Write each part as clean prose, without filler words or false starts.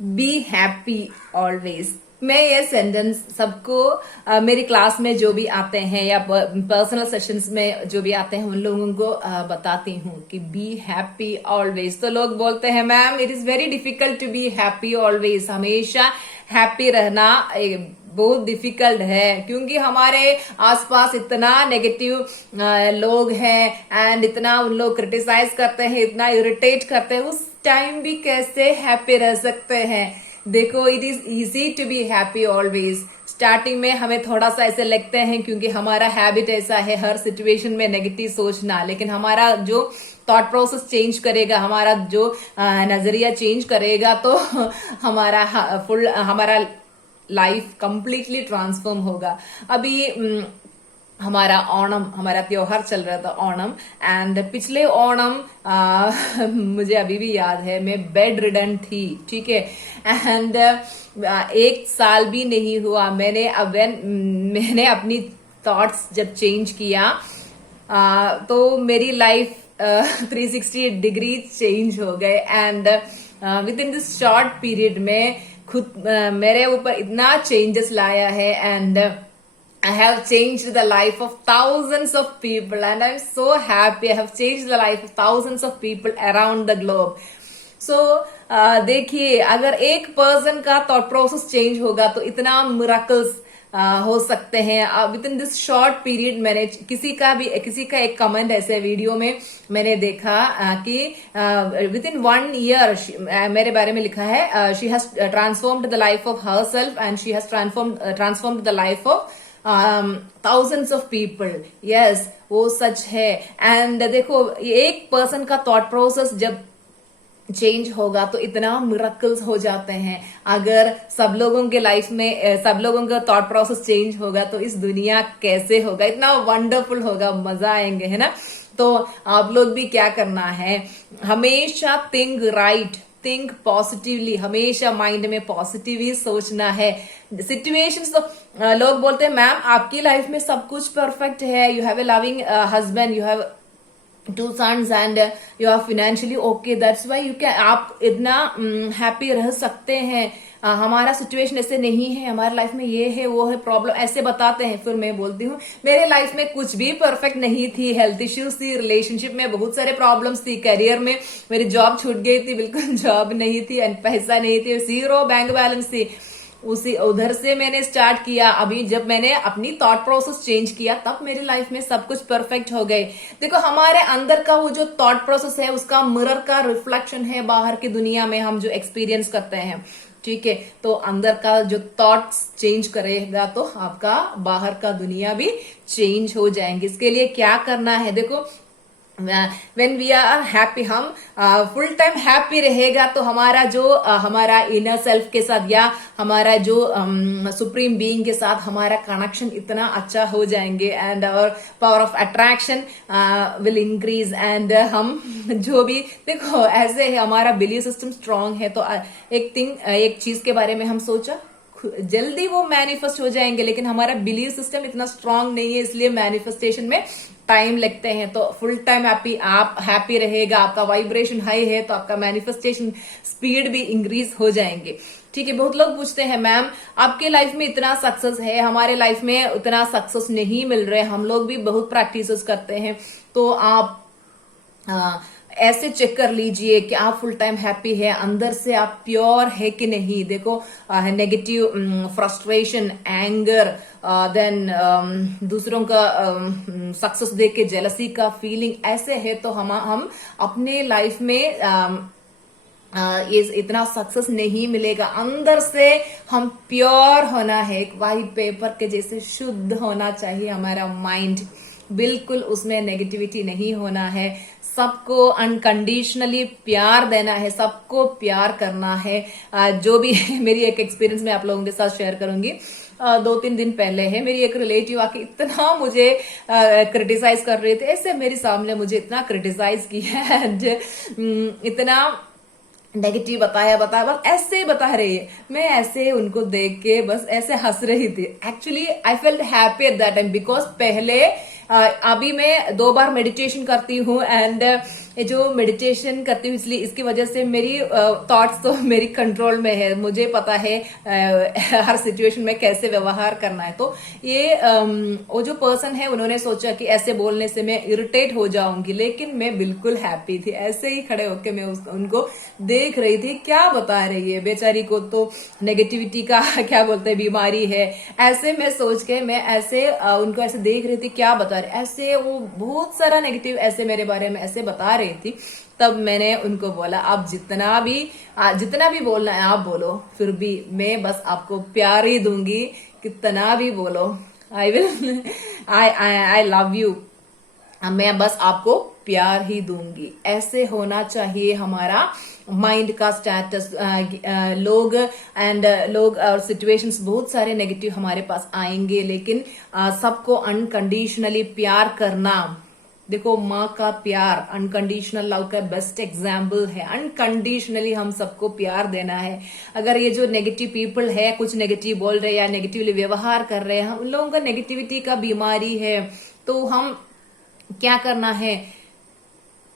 B happy always. मैं ये sentence सबको मेरी क्लास में जो भी आते हैं या पर्सनल सेशंस में जो भी आते हैं उन लोगों को बताती हूँ कि बी हैप्पी ऑलवेज। तो लोग बोलते हैं ma'am it is very difficult to be happy always, हमेशा हैप्पी रहना बहुत डिफिकल्ट है क्योंकि हमारे आसपास इतना नेगेटिव लोग हैं एंड इतना उन लोग क्रिटिसाइज करते हैं, इतना इरिटेट करते हैं, उस टाइम भी कैसे हैप्पी रह सकते हैं। देखो it is easy to be happy always. Starting में हमें थोड़ा सा ऐसे लगते हैं क्योंकि हमारा हैबिट ऐसा है हर सिचुएशन में नेगेटिव सोचना, लेकिन हमारा जो थॉट प्रोसेस चेंज करेगा, हमारा जो नजरिया चेंज करेगा तो हमारा लाइफ कंप्लीटली ट्रांसफॉर्म होगा। अभी हमारा ओणम, हमारा त्योहार चल रहा था ओणम, एंड पिछले ओणम मुझे अभी भी याद है, मैं बेड रिडन थी, ठीक है, एंड 1 साल भी नहीं हुआ मैंने अपनी थॉट्स जब चेंज किया तो मेरी लाइफ 360 डिग्री चेंज हो गए and with in this short period में खुद मेरे ऊपर इतना चेंजेस लाया है and I have changed the life of thousands of people and I'm so happy. I have changed the life of thousands of people around the globe. So देखिए अगर एक पर्सन का थॉट प्रोसेस चेंज होगा तो इतना miracles हो सकते हैं with in this short period. मैंने किसी का एक कमेंट ऐसे वीडियो में मैंने देखा कि विद इन 1 ईयर मेरे बारे में लिखा है she has transformed the life of her self and she has transformed the life of thousands of people. yes, वो सच है। एंड देखो एक पर्सन का थॉट प्रोसेस जब चेंज होगा तो इतना मिरेकल्स हो जाते हैं। अगर सब लोगों के लाइफ में सब लोगों का थॉट प्रोसेस चेंज होगा तो इस दुनिया कैसे होगा, इतना वंडरफुल होगा, मजा आएंगे, है ना। तो आप लोग भी क्या करना है, हमेशा थिंक राइट, थिंक पॉजिटिवली, हमेशा माइंड में पॉजिटिव ही सोचना है। सिचुएशंस तो लोग बोलते हैं मैम आपकी लाइफ में सब कुछ परफेक्ट है, you have a loving husband, you have 2 sons and you are financially okay, that's why you can, आप इतना हैप्पी रह सकते हैं। हमारा सिचुएशन ऐसे नहीं है, हमारे लाइफ में ये है वो है प्रॉब्लम, ऐसे बताते हैं। फिर मैं बोलती हूँ मेरे लाइफ में कुछ भी परफेक्ट नहीं थी, हेल्थ इश्यूज थी, रिलेशनशिप में बहुत सारे प्रॉब्लम्स थी, करियर में मेरी जॉब छूट गई थी, बिल्कुल जॉब नहीं थी एंड पैसा नहीं थी, 0 बैंक बैलेंस थी। उधर से मैंने स्टार्ट किया। अभी जब मैंने अपनी थॉट प्रोसेस चेंज किया तब मेरी लाइफ में सब कुछ परफेक्ट हो गए। देखो हमारे अंदर का वो जो थॉट प्रोसेस है उसका मिरर का रिफ्लेक्शन है बाहर की दुनिया में हम जो एक्सपीरियंस करते हैं, ठीक है। तो अंदर का जो थॉट्स चेंज करेगा तो आपका बाहर का दुनिया भी चेंज हो जाएंगे। इसके लिए क्या करना है, देखो when we are happy, हम फुल टाइम हैप्पी रहेगा तो हमारा जो हमारा इनर सेल्फ के साथ या हमारा जो सुप्रीम बीइंग के साथ हमारा कनेक्शन इतना अच्छा हो जाएंगे and our power of attraction will increase and हम जो भी, देखो ऐसे है हमारा बिलीव सिस्टम स्ट्रांग है तो एक चीज के बारे में हम सोचा जल्दी वो मैनिफेस्ट हो जाएंगे, लेकिन हमारा बिलीव सिस्टम इतना स्ट्रांग नहीं है इसलिए मैनिफेस्टेशन में टाइम लगते हैं। तो फुल टाइम आप हैप्पी रहेगा, आपका वाइब्रेशन हाई है तो आपका मैनिफेस्टेशन स्पीड भी इंक्रीज हो जाएंगे, ठीक है। बहुत लोग पूछते हैं मैम आपके लाइफ में इतना सक्सेस है, हमारे लाइफ में उतना सक्सेस नहीं मिल रहे, हम लोग भी बहुत प्रैक्टिस करते हैं, तो आप ऐसे चेक कर लीजिए कि आप फुल टाइम हैप्पी है, अंदर से आप प्योर है कि नहीं। देखो नेगेटिव फ्रस्ट्रेशन, एंगर, देन दूसरों का सक्सेस देख के जेलसी का फीलिंग ऐसे है तो हम अपने लाइफ में ये इतना सक्सेस नहीं मिलेगा। अंदर से हम प्योर होना है, एक वाइट पेपर के जैसे शुद्ध होना चाहिए हमारा माइंड, बिल्कुल उसमें नेगेटिविटी नहीं होना है, सबको अनकंडीशनली प्यार देना है, सबको प्यार करना है। जो भी मेरी एक एक्सपीरियंस मैं आप लोगों के साथ शेयर करूंगी। 2-3 दिन पहले है, मेरी एक रिलेटिव आके इतना मुझे क्रिटिसाइज कर रहे थे, ऐसे मेरे सामने मुझे इतना क्रिटिसाइज किया इतना नेगेटिव बताया बस ऐसे बता रही है, मैं ऐसे उनको देख के बस ऐसे हंस रही थी। Actually I felt happy at that time because पहले अभी मैं 2 बार मेडिटेशन करती हूँ एंड ये जो मेडिटेशन करती हूँ इसलिए इसकी वजह से मेरी थॉट्स तो मेरी कंट्रोल में है, मुझे पता है हर सिचुएशन में कैसे व्यवहार करना है। तो ये वो जो पर्सन है उन्होंने सोचा कि ऐसे बोलने से मैं इरिटेट हो जाऊंगी, लेकिन मैं बिल्कुल हैप्पी थी। ऐसे ही खड़े होकर मैं उनको देख रही थी, क्या बता रही है बेचारी को तो नेगेटिविटी का क्या बोलते हैं बीमारी है, ऐसे मैं सोच के मैं ऐसे उनको ऐसे देख रही थी, क्या बता रही, ऐसे वो बहुत सारा नेगेटिव ऐसे मेरे बारे में ऐसे बता रही थी। तब मैंने उनको बोला, आप जितना भी बोलना है आप बोलो, फिर भी मैं बस आपको प्यार ही दूंगी, कितना भी बोलो, आई लव यू, मैं बस आपको प्यार ही दूंगी। ऐसे होना चाहिए हमारा माइंड का स्टेटस। लोग और सिचुएशंस बहुत सारे नेगेटिव हमारे पास आएंगे, लेकिन सबको अनकंडीशनली प्यार करना, देखो माँ का प्यार अनकंडीशनल लव का बेस्ट एग्जाम्पल है। अनकंडीशनली हम सबको प्यार देना है। अगर ये जो नेगेटिव पीपल है कुछ नेगेटिव बोल रहे हैं या नेगेटिवली व्यवहार कर रहे हैं, उन लोगों का नेगेटिविटी का बीमारी है, तो हम क्या करना है,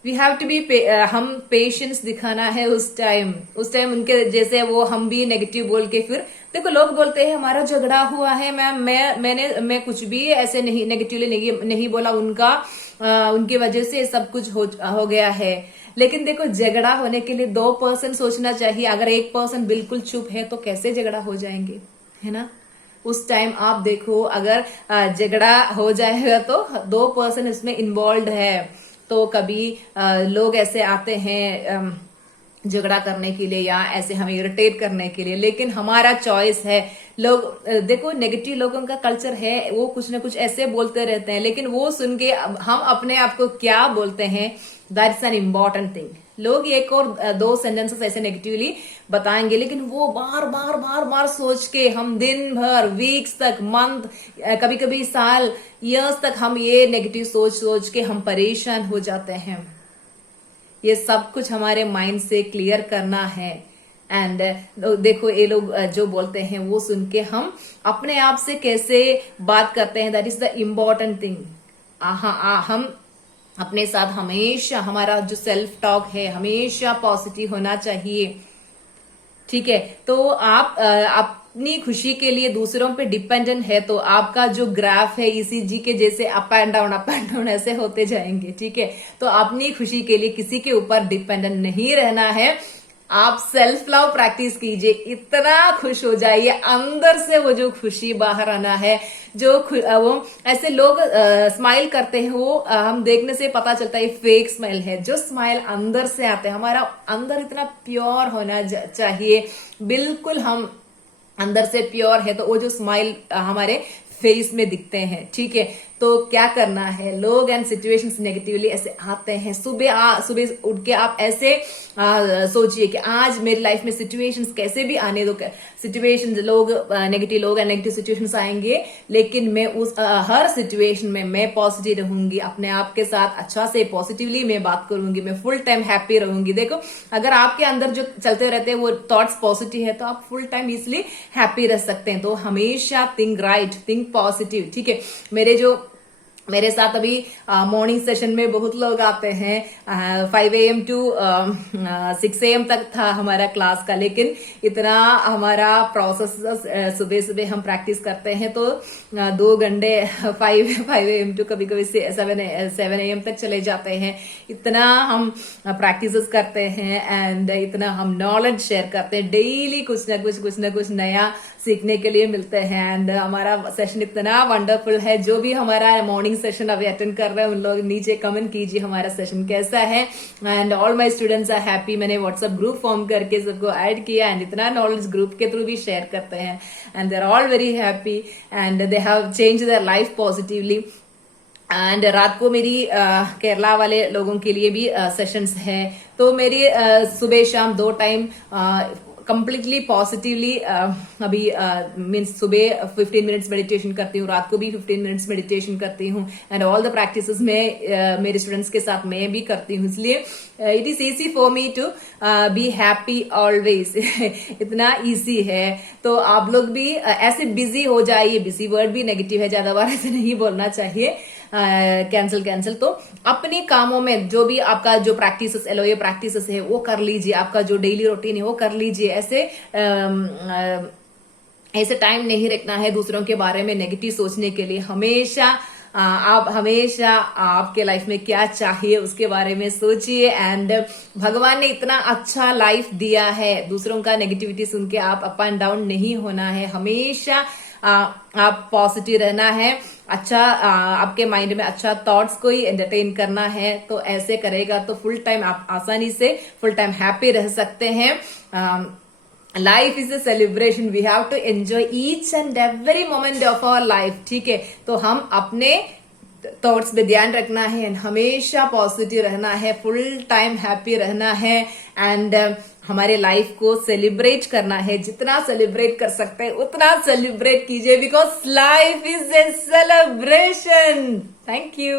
वी हैव टू बी, हम पेशेंस दिखाना है उस टाइम उनके जैसे वो हम भी नेगेटिव बोल के, फिर देखो लोग बोलते हैं हमारा झगड़ा हुआ है, मैं कुछ भी ऐसे नहीं नेगेटिवली नहीं बोला, उनकी वजह से सब कुछ हो गया है। लेकिन देखो झगड़ा होने के लिए 2 पर्सन सोचना चाहिए। अगर एक पर्सन बिल्कुल चुप है तो कैसे झगड़ा हो जाएंगे, है ना। उस टाइम आप देखो अगर झगड़ा हो जाएगा तो 2 पर्सन इसमें इन्वॉल्व है, तो कभी लोग ऐसे आते हैं झगड़ा करने के लिए या ऐसे हमें इरिटेट करने के लिए, लेकिन हमारा चॉइस है। लोग देखो नेगेटिव लोगों का कल्चर है, वो कुछ ना कुछ ऐसे बोलते रहते हैं, लेकिन वो सुन के हम अपने आप को क्या बोलते हैं, that is an important thing. लोग एक और 2 सेंटेंसेस ऐसे नेगेटिवली बताएंगे, लेकिन वो बार बार सोच के हम दिन भर, वीक्स तक, मंथ, कभी कभी साल, ईयर्स तक हम ये नेगेटिव सोच के हम परेशान हो जाते हैं। ये सब कुछ हमारे माइंड से क्लियर करना है। एंड देखो ये लोग जो बोलते हैं वो सुन के हम अपने आप से कैसे बात करते हैं, that is the important thing. हम अपने साथ हमेशा, हमारा जो सेल्फ टॉक है हमेशा पॉजिटिव होना चाहिए, ठीक है। तो आप अपनी खुशी के लिए दूसरों पे डिपेंडेंट है तो आपका जो ग्राफ है ईसीजी के जैसे अप एंड डाउन ऐसे होते जाएंगे, ठीक है। तो अपनी खुशी के लिए किसी के ऊपर डिपेंडेंट नहीं रहना है। आप सेल्फ लव प्रैक्टिस कीजिए, इतना खुश हो जाइए अंदर से, वो जो खुशी बाहर आना है, वो ऐसे लोग स्माइल करते हैं, वो हम देखने से पता चलता है फेक स्माइल है। जो स्माइल अंदर से आते हैं, हमारा अंदर इतना प्योर होना चाहिए, बिल्कुल हम अंदर से प्योर है तो वो जो स्माइल हमारे फेस में दिखते हैं, ठीक है। तो क्या करना है, लोग एंड सिचुएशंस नेगेटिवली ऐसे आते हैं, सुबह उठ के आप ऐसे सोचिए कि आज मेरी लाइफ में सिचुएशंस कैसे भी आने दो, सिचुएशंस नेगेटिव लोग एंड नेगेटिव सिचुएशंस आएंगे, लेकिन मैं उस हर सिचुएशन में मैं पॉजिटिव रहूंगी, अपने आप के साथ अच्छा से पॉजिटिवली मैं बात करूंगी, मैं फुल टाइम हैप्पी रहूंगी। देखो अगर आपके अंदर जो चलते रहते हैं वो थॉट्स पॉजिटिव है तो आप फुल टाइम इजिली हैप्पी रह सकते हैं। तो हमेशा थिंक राइट, थिंक पॉजिटिव, ठीक है। मेरे साथ अभी मॉर्निंग सेशन में बहुत लोग आते हैं, 5 AM टू 6 AM तक था हमारा क्लास का, लेकिन इतना हमारा प्रोसेस सुबह हम प्रैक्टिस करते हैं तो 2 घंटे 5 AM टू कभी 7 AM तक चले जाते हैं। इतना हम प्रैक्टिस करते हैं एंड इतना हम नॉलेज शेयर करते हैं, डेली कुछ ना कुछ नया सीखने के लिए मिलते हैं। एंड हमारा सेशन इतना वंडरफुल है। जो भी हमारा मॉर्निंग सेशन अभी अटेंड कर रहे हैं उन लोग नीचे कमेंट कीजिए हमारा सेशन कैसा है। And all my students are happy. मैंने व्हाट्सएप ग्रुप फॉर्म करके सबको ऐड किया एंड इतना नॉलेज ग्रुप के थ्रू भी शेयर करते हैं and they are all very happy and they have change their life positively. And रात को मेरी केरला वाले लोगों के लिए भी सेशंस है, तो मेरी सुबह शाम 2 टाइम कंप्लीटली पॉजिटिवली अभी मीन्स सुबह 15 मिनट्स मेडिटेशन करती हूँ, रात को भी 15 मिनट्स मेडिटेशन करती हूँ एंड ऑल द प्रैक्टिसेस में मेरे स्टूडेंट्स के साथ मैं भी करती हूँ। इसलिए it is easy for me to be happy always इतना ईजी है। तो आप लोग भी ऐसे बिजी हो जाइए, बिजी वर्ड भी नेगेटिव है, ज्यादा बार ऐसे नहीं बोलना चाहिए। कैंसिल। तो अपने कामों में जो भी आपका जो प्रैक्टिसेस एलओए प्रैक्टिसेस है वो कर लीजिए, आपका जो डेली रूटीन है वो कर लीजिए। ऐसे टाइम नहीं रखना है दूसरों के बारे में नेगेटिव सोचने के लिए। हमेशा आप हमेशा आपके लाइफ में क्या चाहिए उसके बारे में सोचिए। एंड भगवान ने इतना अच्छा लाइफ दिया है, दूसरों का नेगेटिविटी सुन के आप अप एंड डाउन नहीं होना है। हमेशा आप पॉजिटिव रहना है, अच्छा आपके माइंड में अच्छा थॉट्स को ही एंटरटेन करना है। तो ऐसे करेगा तो फुल टाइम आप आसानी से फुल टाइम हैप्पी रह सकते हैं। Life is a celebration, we have to enjoy each and every moment of our life, ठीक है। तो हम अपने थॉट्स पे ध्यान रखना है, हमेशा पॉजिटिव रहना है, फुल टाइम हैप्पी रहना है। एंड हमारे लाइफ को सेलिब्रेट करना है, जितना सेलिब्रेट कर सकते हैं उतना सेलिब्रेट कीजिए, because life is a celebration. Thank you.